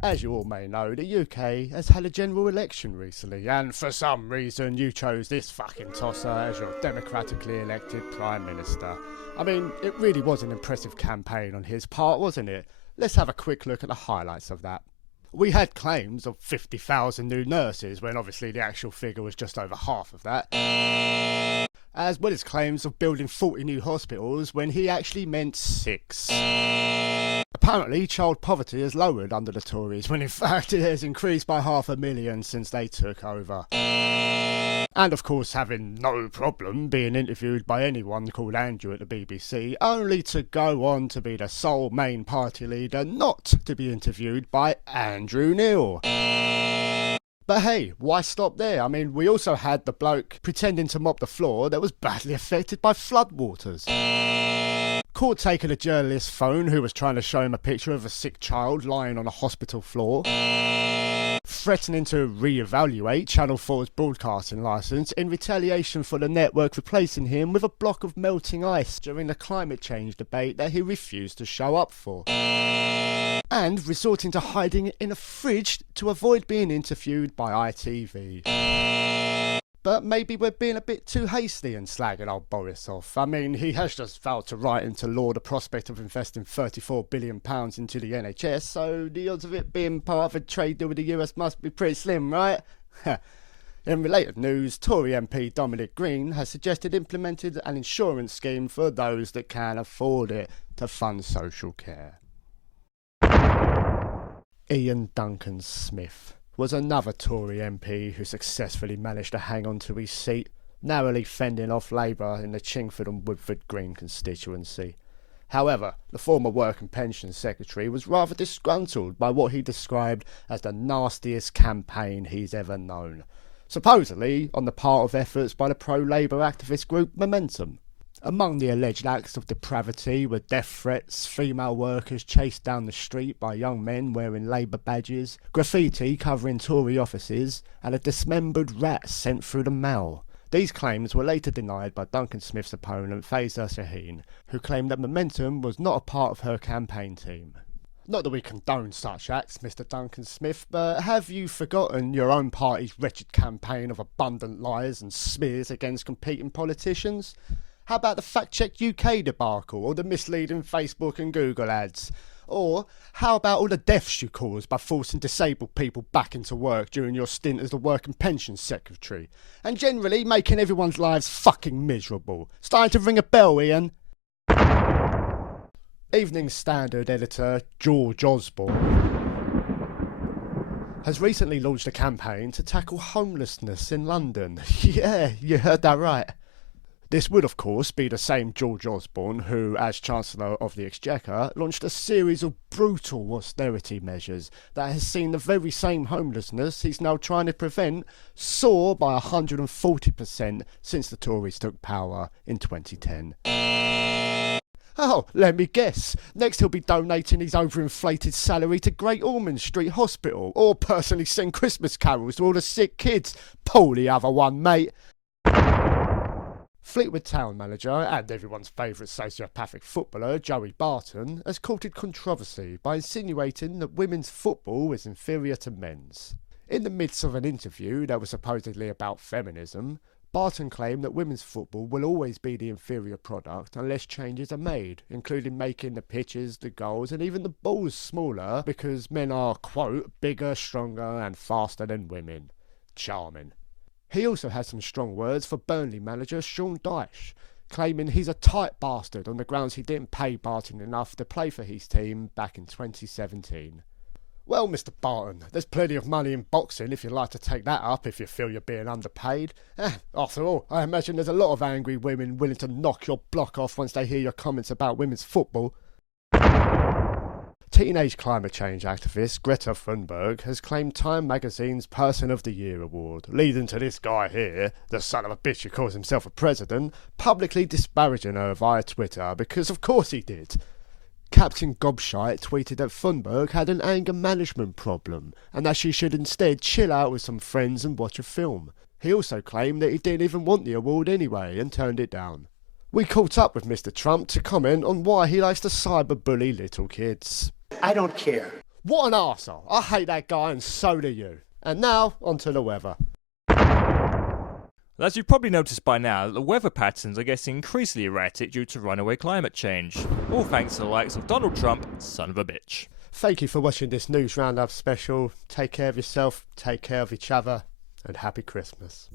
As you all may know, the UK has had a general election recently, and for some reason you chose this fucking tosser as your democratically elected Prime Minister. I mean, it really was an impressive campaign on his part, wasn't it? Let's have a quick look at the highlights of that. We had claims of 50,000 new nurses, when obviously the actual figure was just over half of that. As well as claims of building 40 new hospitals, when he actually meant 6. Apparently, child poverty has lowered under the Tories, when in fact it has increased by 500,000 since they took over. And of course having no problem being interviewed by anyone called Andrew at the BBC, only to go on to be the sole main party leader not to be interviewed by Andrew Neil. But hey, why stop there? I mean, we also had the bloke pretending to mop the floor that was badly affected by floodwaters. Caught taking a journalist's phone who was trying to show him a picture of a sick child lying on a hospital floor. Threatening to re-evaluate Channel 4's broadcasting licence in retaliation for the network replacing him with a block of melting ice during the climate change debate that he refused to show up for. And resorting to hiding in a fridge to avoid being interviewed by ITV. But maybe we're being a bit too hasty in slagging old Boris off. I mean, he has just vowed to write into law the prospect of investing £34 billion into the NHS, so the odds of it being part of a trade deal with the US must be pretty slim, right? In related news, Tory MP Dominic Green has suggested implementing an insurance scheme for those that can afford it to fund social care. Ian Duncan Smith was another Tory MP who successfully managed to hang on to his seat, narrowly fending off Labour in the Chingford and Woodford Green constituency. However, the former Work and Pensions Secretary was rather disgruntled by what he described as the nastiest campaign he's ever known, supposedly on the part of efforts by the pro-Labour activist group Momentum. Among the alleged acts of depravity were death threats, female workers chased down the street by young men wearing Labour badges, graffiti covering Tory offices, and a dismembered rat sent through the mail. These claims were later denied by Duncan Smith's opponent Faiza Shaheen, who claimed that Momentum was not a part of her campaign team. Not that we condone such acts, Mr. Duncan Smith, but have you forgotten your own party's wretched campaign of abundant lies and smears against competing politicians? How about the Fact Check UK debacle, or the misleading Facebook and Google ads? Or how about all the deaths you caused by forcing disabled people back into work during your stint as the Work and Pensions Secretary? And generally making everyone's lives fucking miserable. Starting to ring a bell, Ian? Evening Standard editor George Osborne has recently launched a campaign to tackle homelessness in London. Yeah, you heard that right. This would, of course, be the same George Osborne who, as Chancellor of the Exchequer, launched a series of brutal austerity measures that has seen the very same homelessness he's now trying to prevent soar by 140% since the Tories took power in 2010. Oh, let me guess. Next he'll be donating his overinflated salary to Great Ormond Street Hospital, or personally sing Christmas carols to all the sick kids. Pull the other one, mate. Fleetwood Town manager and everyone's favourite sociopathic footballer Joey Barton has courted controversy by insinuating that women's football is inferior to men's. In the midst of an interview that was supposedly about feminism, Barton claimed that women's football will always be the inferior product unless changes are made, including making the pitches, the goals and even the balls smaller because men are, quote, bigger, stronger and faster than women. Charming. He also has some strong words for Burnley manager Sean Dyche, claiming he's a tight bastard on the grounds he didn't pay Barton enough to play for his team back in 2017. Well, Mr. Barton, there's plenty of money in boxing if you'd like to take that up if you feel you're being underpaid. After all, I imagine there's a lot of angry women willing to knock your block off once they hear your comments about women's football. Teenage climate change activist Greta Thunberg has claimed Time magazine's Person of the Year award, leading to this guy here, the son of a bitch who calls himself a president, publicly disparaging her via Twitter because of course he did. Captain Gobshite tweeted that Thunberg had an anger management problem and that she should instead chill out with some friends and watch a film. He also claimed that he didn't even want the award anyway and turned it down. We caught up with Mr. Trump to comment on why he likes to cyberbully little kids. I don't care. What an arsehole. I hate that guy and so do you. And now, onto the weather. As you've probably noticed by now, the weather patterns are getting increasingly erratic due to runaway climate change. All thanks to the likes of Donald Trump, son of a bitch. Thank you for watching this News Roundup special. Take care of yourself, take care of each other, and happy Christmas.